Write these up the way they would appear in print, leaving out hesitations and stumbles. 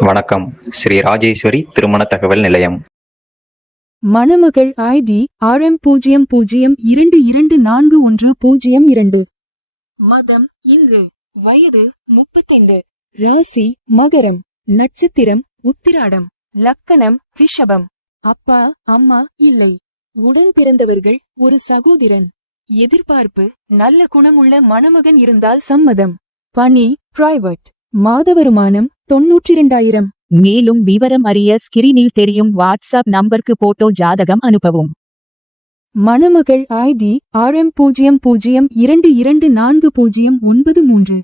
வணக்கம். ஸ்ரீ ராஜேஸ்வரி திருமண தகவல் நிலையம். மணமகள் ஐடி RM00224102. மதம் இந்து. வயது 35. ராசி மகரம். நட்சத்திரம் உத்திராடம். லக்கணம் ரிஷபம். அப்பா அம்மா இல்லை. உடன் பிறந்தவர்கள் ஒரு சகோதரன். எதிர்பார்ப்பு நல்ல குணமுள்ள மணமகன் இருந்தால் சம்மதம். பணி பிரைவேட். மாத வருமானம் 92,000. மேலும் விவரம் அறிய ஸ்கிரீனில் தெரியும் வாட்ஸ்அப் நம்பருக்கு போட்டோ ஜாதகம் அனுப்பவும். மணமகள் ஐடி RM00224093.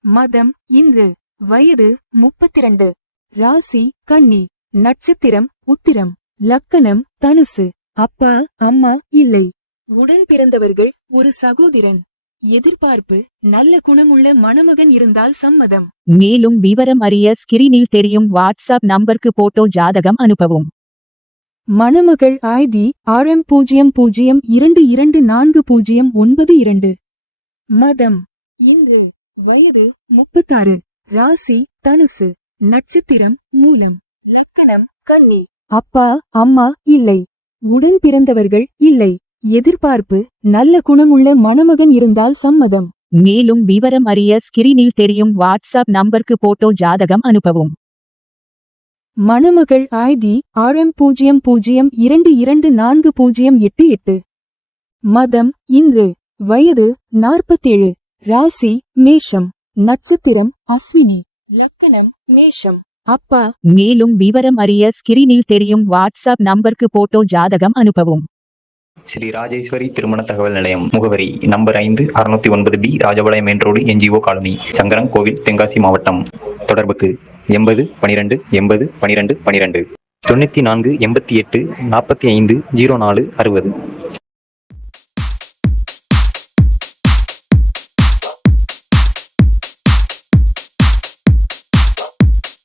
மதம் இந்து. வயது 32. ராசி கன்னி. நட்சத்திரம் உத்திரம். லக்கணம் தனுசு. அப்பா அம்மா இல்லை. உடன் பிறந்தவர்கள் ஒரு சகோதரன். எதிர்பார்ப்பு நல்ல குணமுள்ள மணமகன் இருந்தால் சம்மதம். மேலும் விவரம் அறிய ஸ்கிரீனில் தெரியும் வாட்ஸ்அப் நம்பருக்கு போட்டோ ஜாதகம் அனுப்பவும். மணமகள் ஐடி RM00224092. மதம் இந்து. வயது 36. ராசி தனுசு. நட்சத்திரம் மூலம். லக்கணம் கன்னி. அப்பா அம்மா இல்லை. உடன் பிறந்தவர்கள் இல்லை. எதிர்பார்ப்பு நல்ல குணமுள்ள மணமகன் இருந்தால் சம்மதம். மேலும் விவரம் அறிய ஸ்கிரீனில் தெரியும் வாட்ஸ்அப் நம்பருக்கு போட்டோ ஜாதகம் அனுப்பவும். மணமகள் ஐடி RM00224088. மதம் இந்து. வயது 47. ராசி மேஷம். நட்சத்திரம் அஸ்வினி. லக்கணம் மேஷம். அப்பா. மேலும் விவரம் அறிய ஸ்கிரீனில் தெரியும் வாட்ஸ்அப் நம்பருக்கு போட்டோ ஜாதகம் அனுப்பவும். ஸ்ரீ ராஜேஸ்வரி திருமண தகவல் நிலையம். முகவரி number 5, 609B Rajapalayam main road, NGO colony, Sankaran கோவில், தென்காசி மாவட்டம். தொடர்புக்கு 80 12 80 12 12 94 88 45 04 60.